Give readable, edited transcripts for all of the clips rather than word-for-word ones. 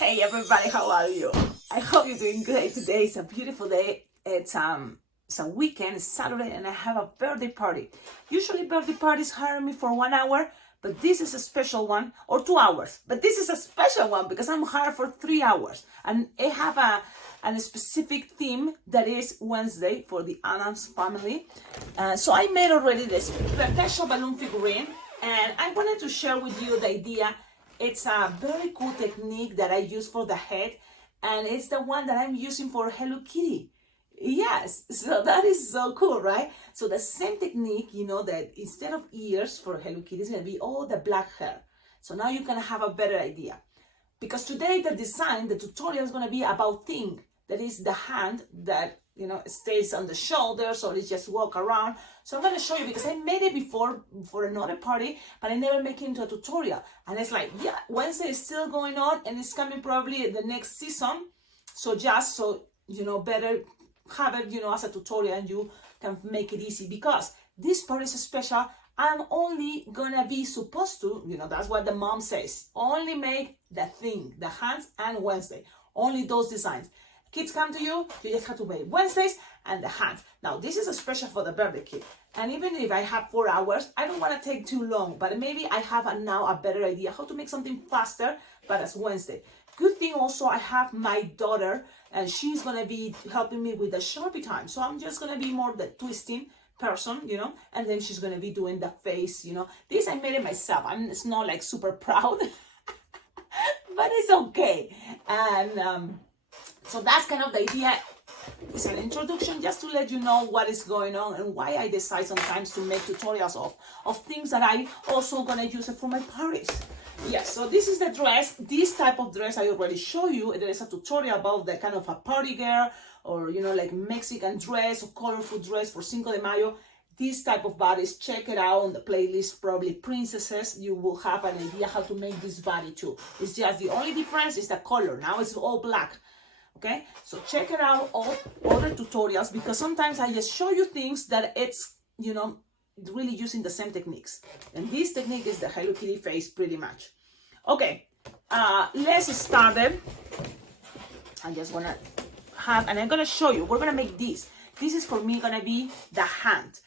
Hey everybody, how are you? I hope you're doing great. Today is a beautiful day. It's a weekend, it's Saturday, and I have a birthday party. Usually birthday parties hire me for 1 hour, but this is a special one, or 2 hours. But this is a special one because I'm hired for 3 hours. And I have a specific theme that is Wednesday for the Adams family. So I made already this special balloon figurine, and I wanted to share with you the idea. It's a very cool technique that I use for the head, and it's the one that I'm using for Hello Kitty. Yes, so that is so cool, right? So the same technique, that instead of ears for Hello Kitty, it's gonna be all the black hair. So now you can have a better idea. Because today the tutorial is gonna be about thing, that is the hand that, stays on the shoulders or it just walk around. So I'm gonna show you because I made it before for another party, but I never make it into a tutorial. And it's like, yeah, Wednesday is still going on and it's coming probably the next season. So just so, better have it, as a tutorial and you can make it easy because this part is special. I'm only gonna be supposed to, that's what the mom says, only make the thing, the hands and Wednesday, only those designs. Kids come to you, you just have to make Wednesdays and the hands. Now, this is a special for the birthday kid. And even if I have 4 hours, I don't want to take too long, but maybe I have now a better idea how to make something faster, but as Wednesday. Good thing also, I have my daughter, and she's going to be helping me with the Sharpie time. So I'm just going to be more the twisting person, and then she's going to be doing the face, This I made it myself. It's not like super proud, but it's okay. And, so that's kind of the idea. It's an introduction just to let you know what is going on and why I decide sometimes to make tutorials of things that I also gonna use it for my parties. Yes, so this is the dress. This type of dress I already show you. There is a tutorial about the kind of a party girl or, like Mexican dress or colorful dress for Cinco de Mayo. This type of bodies, check it out on the playlist, probably princesses. You will have an idea how to make this body too. It's just the only difference is the color. Now it's all black. Okay, so check it out, all other tutorials, because sometimes I just show you things that it's, really using the same techniques. And this technique is the Hello Kitty face pretty much. Okay, let's start it. I just want to have, and I'm going to show you, we're going to make this. This is for me going to be the hand.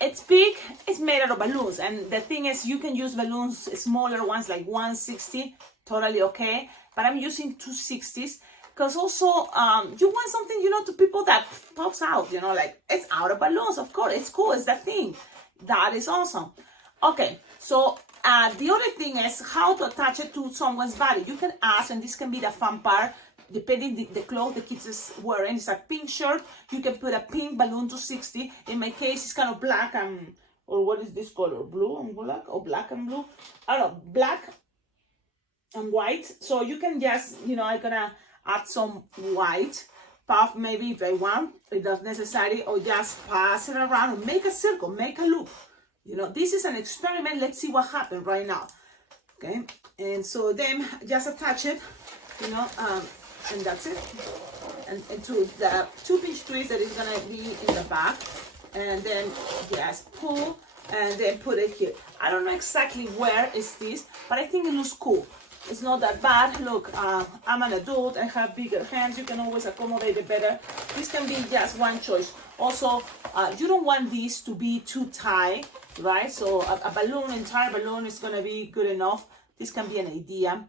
It's big, it's made out of balloons. And the thing is, you can use balloons, smaller ones like 160, totally okay. But I'm using 260s. Because also, you want something, to people that pops out, like it's out of balloons, of course, it's cool, it's the thing. That is awesome. Okay, so the other thing is how to attach it to someone's body. You can ask, and this can be the fun part, depending the clothes the kids is wearing. It's a pink shirt, you can put a pink balloon 260. In my case, it's kind of black and, or what is this color? Blue and black, or black and blue? I don't know, black and white. So you can just, I'm gonna add some white puff maybe if I want, it doesn't necessary, or just pass it around and make a circle, make a loop. This is an experiment. Let's see what happens right now. Okay, and so then just attach it, and that's it. And to the 2-pinch twist that is gonna be in the back, and then just pull and then put it here. I don't know exactly where is this, but I think it looks cool. It's not that bad. Look, I'm an adult, I have bigger hands, you can always accommodate it better. This can be just one choice. Also, you don't want this to be too tight, right? So a balloon, entire balloon is gonna be good enough. This can be an idea.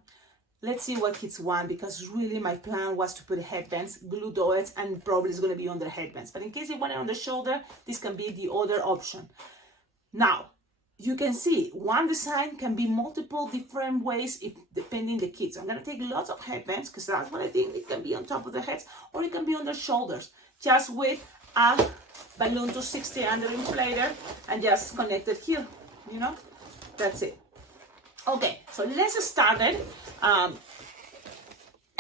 Let's see what kids want, because really my plan was to put headbands, glue dots, and probably it's gonna be on their headbands. But in case they want it on the shoulder, this can be the other option. Now, you can see one design can be multiple different ways depending the kids. I'm gonna take lots of headbands because that's what I think. It can be on top of the heads or it can be on their shoulders, just with a balloon 260 under inflator and just connect it here, that's it. Okay, so let's start it.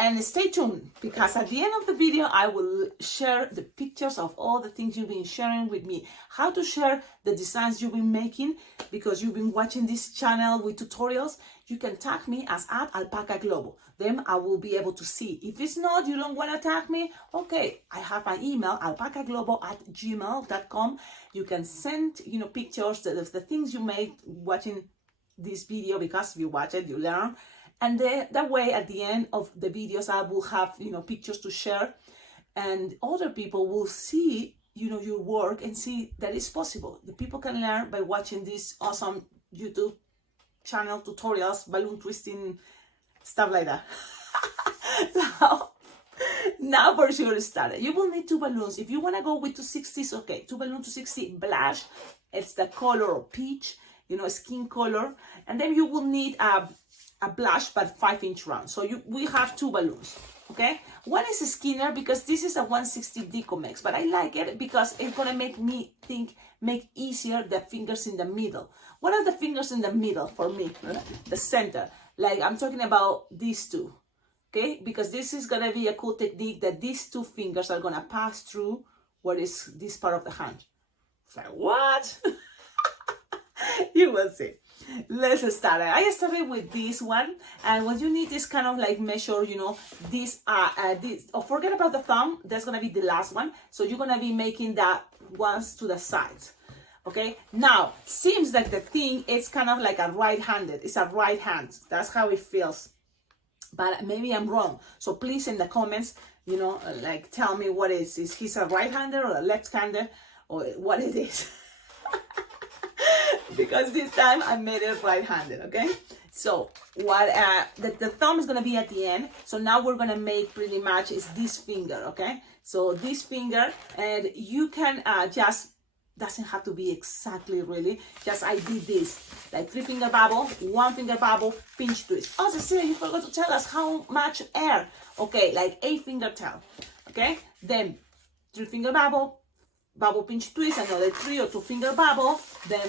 And stay tuned, because at the end of the video, I will share the pictures of all the things you've been sharing with me. How to share the designs you've been making, because you've been watching this channel with tutorials. You can tag me as @alpacaglobo. Then I will be able to see. If it's not, you don't want to tag me, okay. I have my email, alpacaglobo@gmail.com. You can send, pictures of the things you made watching this video, because if you watch it, you learn. And that way, at the end of the videos, I will have, pictures to share, and other people will see, your work and see that it's possible. The people can learn by watching these awesome YouTube channel tutorials, balloon twisting, stuff like that. Now for sure start. You will need 2 balloons. If you want to go with 260s, okay. 2 balloon 260 blush. It's the color of peach, skin color. And then you will need a blush, but 5-inch round. So we have 2 balloons, okay? One is a Skinner because this is a 160 Decomex, but I like it because it's gonna make easier the fingers in the middle. What are the fingers in the middle for me? The center. Like I'm talking about these 2, okay? Because this is gonna be a cool technique that these 2 fingers are gonna pass through what is this part of the hand. It's like, what? You will see. Let's start. I started with this one, and what you need is kind of like measure, this. Oh, forget about the thumb. That's gonna be the last one. So you're gonna be making that ones to the sides. Okay. Now seems like the thing is kind of like a right-handed. It's a right hand. That's how it feels. But maybe I'm wrong. So please in the comments, like tell me what is he's a right-hander or a left-hander or what it is. Because this time I made it right-handed, okay? So what the thumb is gonna be at the end. So now we're gonna make pretty much is this finger, okay? So this finger, and you can just, doesn't have to be exactly really, just I did this, like 3-finger bubble, 1-finger bubble, pinch twist. Oh, Cecilia, you forgot to tell us how much air. Okay, like 8-finger tail, okay? Then 3-finger bubble, pinch twist, another 3 or 2-finger bubble, then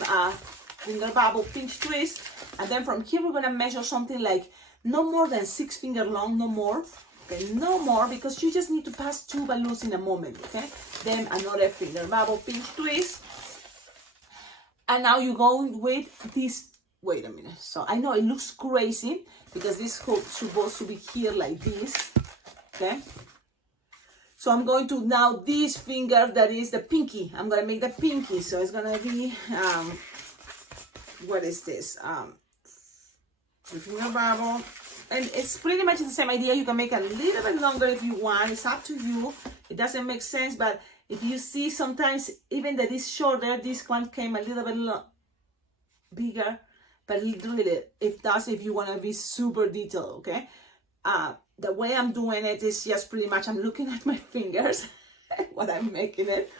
finger bubble, pinch twist, and then from here we're gonna measure something like no more than 6 finger long, no more, okay, no more, because you just need to pass 2 balloons in a moment, okay? Then another finger bubble, pinch twist, and now you go with this. Wait a minute. So I know it looks crazy because this hook supposed to be here like this, okay? So I'm going to now this finger that is the pinky. I'm gonna make the pinky. So it's gonna be what is this? 3-finger bubble, and it's pretty much the same idea. You can make a little bit longer if you want. It's up to you. It doesn't make sense, but if you see sometimes even that is shorter, this one came a little bit bigger, but really it does if you want to be super detailed, okay? The way I'm doing it is just pretty much I'm looking at my fingers what I'm making it.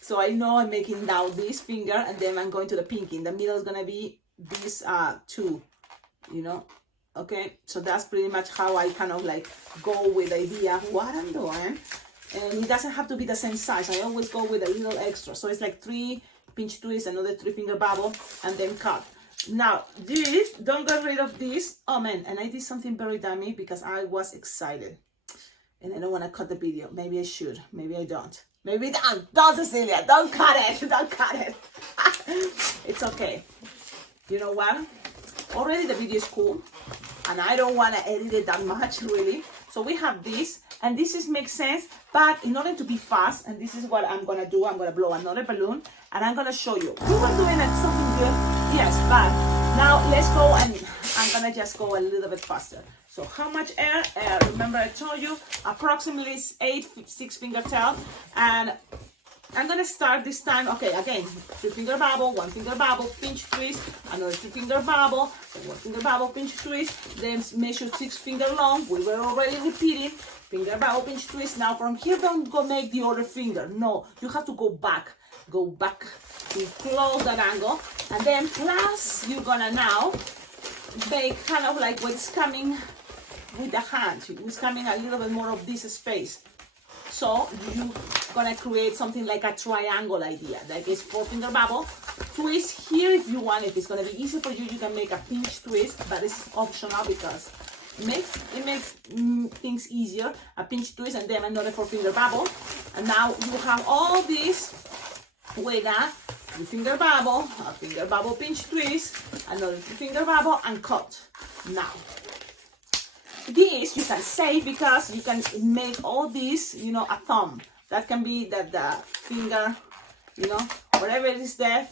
So I know I'm making now this finger, and then I'm going to the pinky. In the middle is gonna be these 2, okay? So that's pretty much how I kind of like go with the idea of what I'm doing. And it doesn't have to be the same size. I always go with a little extra. So it's like 3 pinch twists, another 3-finger bubble, and then cut. Now this, don't get rid of this. Oh man, and I did something very dummy because I was excited and I don't want to cut the video. Maybe I should, maybe I don't. Maybe don't, Cecilia, don't cut it, don't cut it. It's okay. You know what? Already the video is cool and I don't want to edit it that much really. So we have this, and this is makes sense, but in order to be fast, and this is what I'm gonna do, I'm gonna blow another balloon and I'm gonna show you. We were doing something good, yes, but now let's go, and I'm gonna just go a little bit faster. So how much air? Remember I told you approximately 8 6-finger tail, and I'm gonna start this time. Okay, again, 3-finger bubble, 1-finger bubble, pinch twist, another 3-finger bubble, 1-finger bubble, pinch twist, then measure 6-finger long. We were already repeating. Finger bubble, pinch twist. Now from here, don't go make the other finger. No, you have to go back to close that angle, and then plus you're gonna now make kind of like what's coming with the hand. It's coming a little bit more of this space. So you're gonna create something like a triangle idea. That is 4-finger bubble, twist here if you want. If it's gonna be easy for you, you can make a pinch twist, but it's optional because it makes things easier. A pinch twist and then another 4-finger bubble. And now you have all this with a 3-finger bubble, a finger bubble pinch twist, another 3-finger bubble, and cut. Now this you can save because you can make all this, a thumb. That can be that the finger, whatever it is there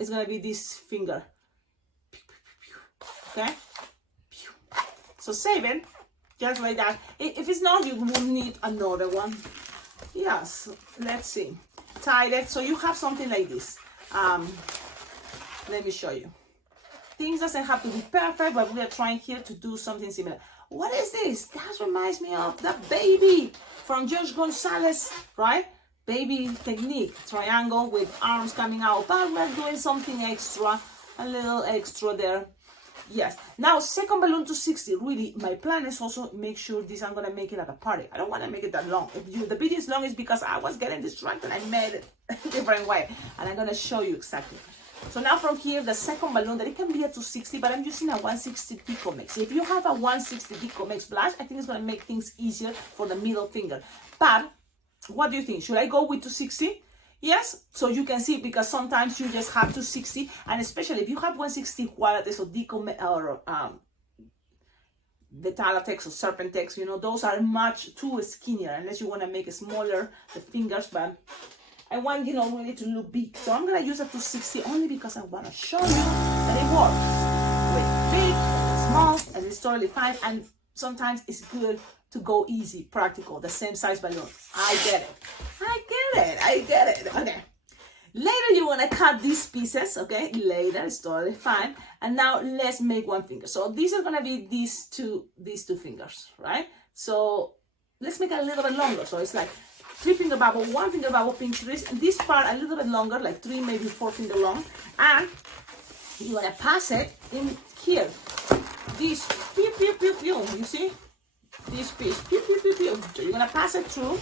is gonna be this finger. Okay, So save it, just like that. If it's not, you will need another one. Yes, let's see. Tie it, so you have something like this. Let me show you. Things doesn't have to be perfect, but we are trying here to do something similar. What is this? That reminds me of the baby from George Gonzalez, right? Baby technique, triangle with arms coming out, but we're doing something extra, a little extra there. Yes. Now, second balloon to 60. Really, my plan is also make sure this, I'm going to make it at a party. I don't want to make it that long. If the video is long, it's because I was getting distracted. I made it a different way. And I'm going to show you exactly. So now from here, the second balloon, that it can be a 260, but I'm using a 160 Pico Mix. If you have a 160 Pico Mix blush, I think it's going to make things easier for the middle finger. But what do you think? Should I go with 260? Yes, so you can see, because sometimes you just have 260, and especially if you have 160 qualities or or the Talatex or Serpentex, you know, those are much too skinnier unless you want to make it smaller, the fingers, but I want, you know, really to look big. So I'm going to use a 260 only because I want to show you that it works with big, small, and it's totally fine. And sometimes it's good to go easy, practical, the same size balloon. I get it. Okay. Later, you want to cut these pieces, okay? Later, it's totally fine. And now let's make one finger. So these are going to be these two fingers, right? So let's make it a little bit longer. So it's like 3 finger bubble, 1 finger bubble, pinch twist, and this part a little bit longer, like 3, maybe 4 finger long. And you want to pass it in here. This, pew, pew, pew, pew, you see? This piece, pew, pew, pew, pew. So you're going to pass it through.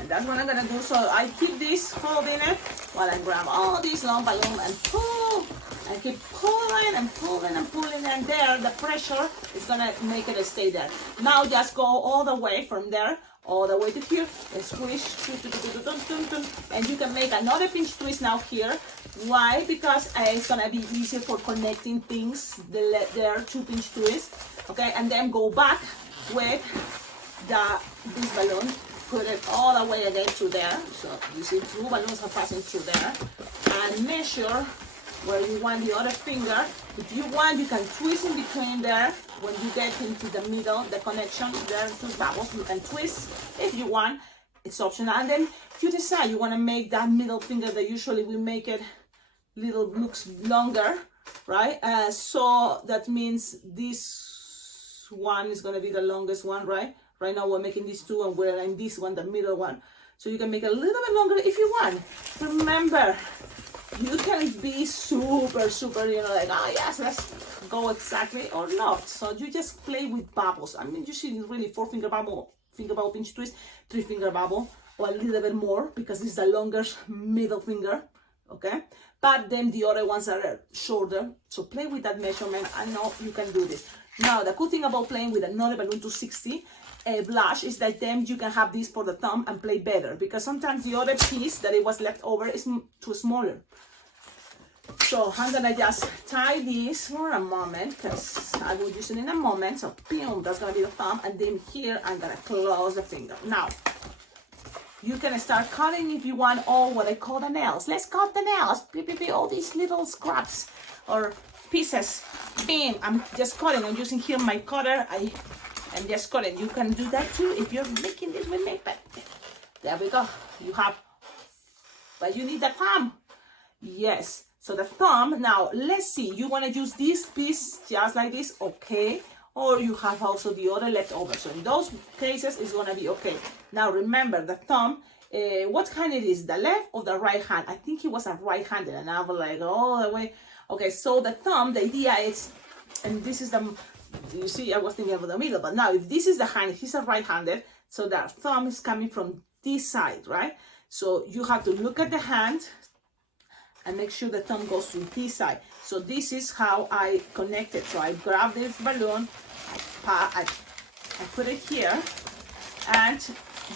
And that's what I'm going to do. So I keep this holding it while I grab all these long balloons and pull. And keep pulling and pulling and pulling. And there, the pressure is going to make it stay there. Now just go all the way from there, all the way to here, and squish, and you can make another pinch twist now here. Why? Because it's gonna be easier for connecting things. There are 2 pinch twists, okay, and then go back with this balloon, put it all the way again through there. So you see 2 balloons are passing through there, and measure where you want the other finger. If you want, you can twist in between there. When you get into the middle, the connection, there are 2 bubbles, you can twist if you want. It's optional. And then if you decide you want to make that middle finger, that usually we make it looks longer, right? So that means this one is going to be the longest one, right? Right now we're making these 2, and we're in this one, the middle one. So you can make it a little bit longer if you want. Remember, you can be super, you know, like, oh yes, let's go exactly, or not. So you just play with bubbles. I mean, usually really 4 finger bubble, pinch twist, 3 finger bubble, or a little bit more, because this is the longest middle finger, okay? But then the other ones are shorter. So play with that measurement. I know you can do this. Now, the cool thing about playing with another balloon 260 blush is that then you can have this for the thumb and play better, because sometimes the other piece that it was left over is too smaller. So I'm gonna just tie this for a moment, because I will use it in a moment. So boom, that's gonna be the thumb, and then here I'm gonna close the finger. Now you can start cutting if you want all what I call the nails. Let's cut the nails. All these little scraps or pieces. Bam! I'm just cutting. I'm using here my cutter. I'm just cutting. You can do that too if you're making this with me. But there we go. You have, but you need the thumb. Yes. So the thumb, now let's see, you want to use this piece just like this, okay? Or you have also the other left over. So in those cases, it's going to be okay. Now remember, the thumb, what hand it is, the left or the right hand? I think he was a right-handed, and I was like, all the way. Okay, so the thumb, the idea is, and this is the, you see, I was thinking about the middle, but now if this is the hand, if he's a right-handed, so the thumb is coming from this side, right? So you have to look at the hand and make sure the thumb goes to this side. So this is how I connect it. So I grab this balloon, I put it here, and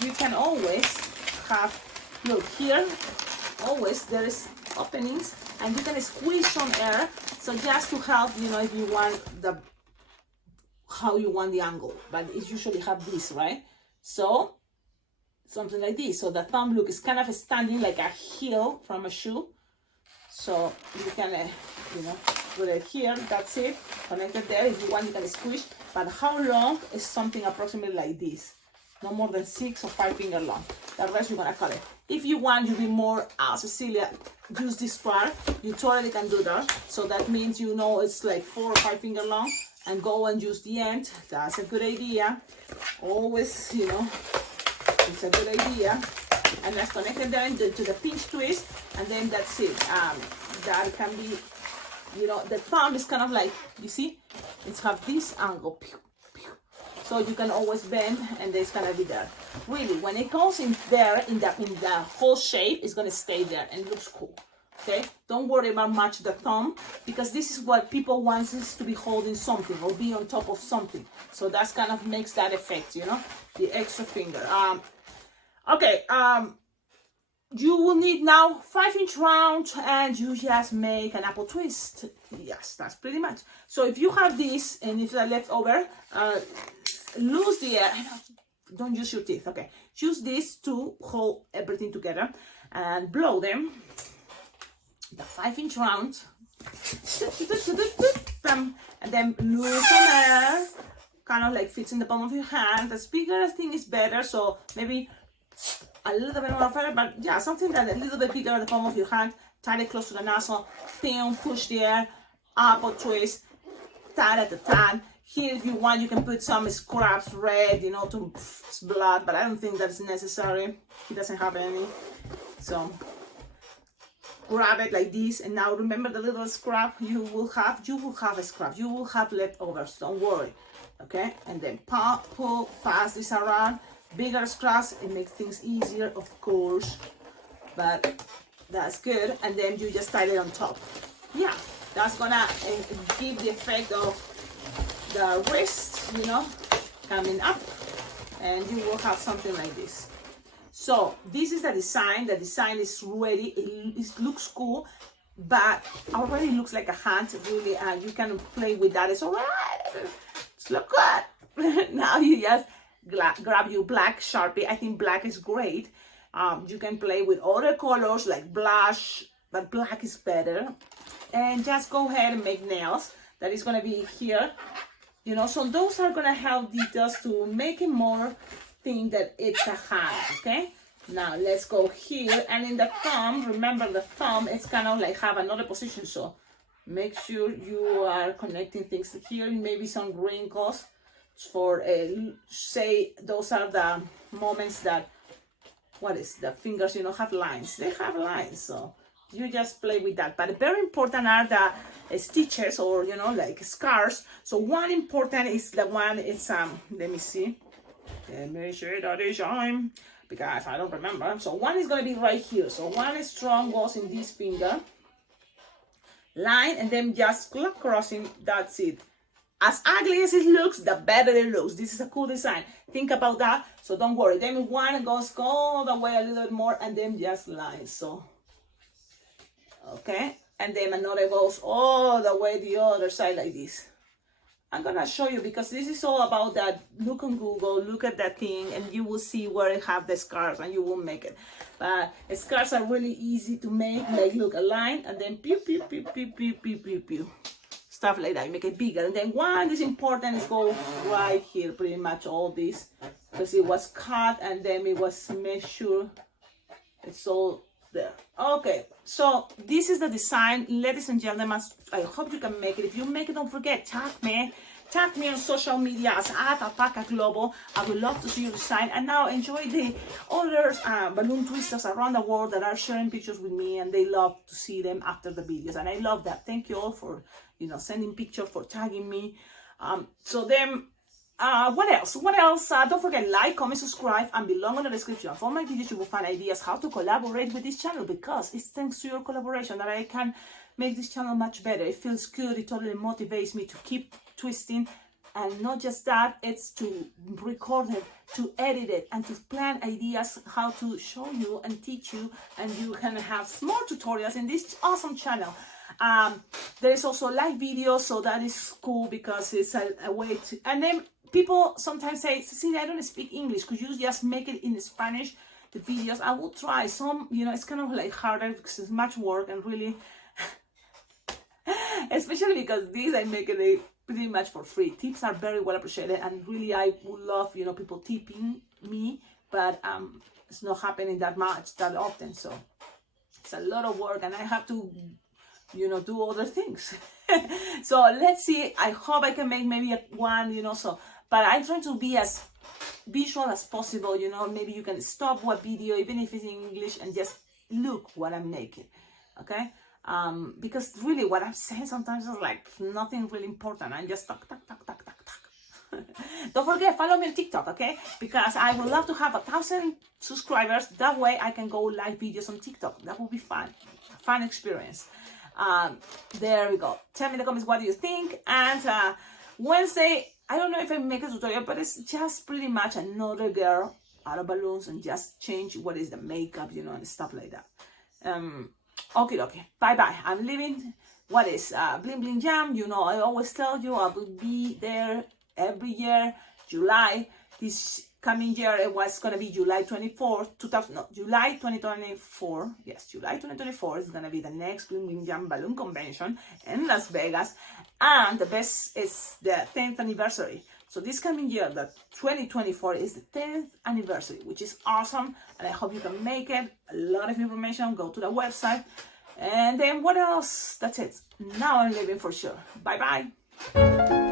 you can always have, look here, always there is openings, and you can squeeze some air. So just to help, you know, if you want how you want the angle, but it usually have this, right? So something like this. So the thumb, look, is kind of standing like a heel from a shoe. So you can, you know, put it here, that's it, connected there. If you want, you can squish, but how long is something approximately like this? No more than 6 or 5 finger long. The rest you're gonna cut it. If you want, you be more, Cecilia, use this part, you totally can do that. So that means, you know, it's like 4 or 5 finger long, and go and use the end. That's a good idea. Always, you know, it's a good idea. And let's connect it there to the pinch twist, and then that's it. That can be, you know, the thumb is kind of like, you see, it's have this angle. Pew, pew. So you can always bend, and it's gonna be there. Really, when it goes in there, in the whole shape, it's gonna stay there and it looks cool. Okay, don't worry about much the thumb, because this is what people want us to be holding something or be on top of something. So that's kind of makes that effect, you know, the extra finger. Okay, you will need now 5-inch round, and you just make an apple twist. Yes, that's pretty much. So if you have this, and if they're left over, lose the air. Don't use your teeth. Okay, use this to hold everything together and blow them. The 5-inch round, and then lose some air, kind of like fits in the palm of your hand. The bigger thing is better, so maybe a little bit more further, but yeah, something that a little bit bigger in the palm of your hand. Tie it close to the nozzle, pin, push the air, apple twist, tie at the tan. Here, if you want, you can put some scraps red, you know, to blood, but I don't think that's necessary. He doesn't have any, so grab it like this. And now remember the little scrap you will have a scrap, you will have leftovers, don't worry. Okay, and then pull, pass this around. Bigger scraps, it makes things easier, of course, but that's good. And then you just tie it on top. Yeah, that's gonna give the effect of the wrist, you know, coming up, and you will have something like this. So this is the design. The design is ready. It looks cool, but already looks like a hand. Really, you can play with that. It's alright. It's look good. Now you just grab your black Sharpie. I think black is great. You can play with other colors like blush, but black is better. And just go ahead and make nails. That is gonna be here. You know, so those are gonna have details to make it more think that it's a hand, okay? Now let's go here, and in the thumb, remember the thumb, it's kind of like have another position, so make sure you are connecting things here, maybe some wrinkles for, say, those are the moments that, what is the fingers, you know, have lines, they have lines, so you just play with that. But very important are the stitches, or, you know, like scars. So one important is the one, it's, let me see. Let me show the design, because I don't remember. So one is going to be right here. So one is strong goes in this finger line, and then just crossing. That's it. As ugly as it looks, the better it looks. This is a cool design. Think about that. So don't worry. Then one goes all the way a little bit more, and then just lines. So okay, and then another goes all the way the other side like this. I'm gonna show you, because this is all about that. Look on Google, look at that thing, and you will see where it have the scars, and you will make it. But scars are really easy to make. Like, look, a line, and then pew pew pew pew pew pew pew pew, stuff like that. You make it bigger, and then one is important is go right here, pretty much all this, because it was cut, and then it was make sure it's all there. Okay, so this is the design, ladies and gentlemen. I hope you can make it. If you make it, don't forget, tag me on social media as @alpaca-global. I would love to see your design. And now enjoy the other balloon twisters around the world that are sharing pictures with me, and they love to see them after the videos, and I love that. Thank you all for, you know, sending pictures, for tagging me. So then what else? Don't forget, like, comment, subscribe, and below in the description for my videos you will find ideas how to collaborate with this channel, because it's thanks to your collaboration that I can make this channel much better. It feels good. It totally motivates me to keep twisting, and not just that, it's to record it, to edit it, and to plan ideas how to show you and teach you, and you can have more tutorials in this awesome channel. There is also live videos, so that is cool, because it's a way to, and then people sometimes say, Cecilia, I don't speak English, could you just make it in Spanish, the videos? I will try some, you know, it's kind of like harder because it's much work, and really Especially because these I make it pretty much for free. Tips are very well appreciated, and really I would love, people tipping me, but it's not happening that much, that often. So it's a lot of work, and I have to, do other things. So let's see. I hope I can make maybe one, but I'm trying to be as visual as possible. Maybe you can stop what video, even if it's in English, and just look what I'm making. Okay. Because really what I'm saying sometimes is like nothing really important. I'm just talk. Don't forget, follow me on TikTok, okay? Because I would love to have 1,000 subscribers. That way I can go live videos on TikTok. That would be fun. Fun experience. There we go. Tell me in the comments what do you think. And Wednesday, I don't know if I make a tutorial, but it's just pretty much another girl out of balloons and just change what is the makeup, and stuff like that. Okay. Bye. I'm leaving. What is Bling Bling Jam? I always tell you I will be there every year. July. This coming year it was gonna be July 24th, July 2024. Yes, July 2024 is gonna be the next Bling Bling Jam Balloon Convention in Las Vegas, and the best is the 10th anniversary. So this coming year, the 2024, is the 10th anniversary, which is awesome, and I hope you can make it. A lot of information, go to the website. And then what else? That's it. Now I'm leaving for sure. Bye-bye.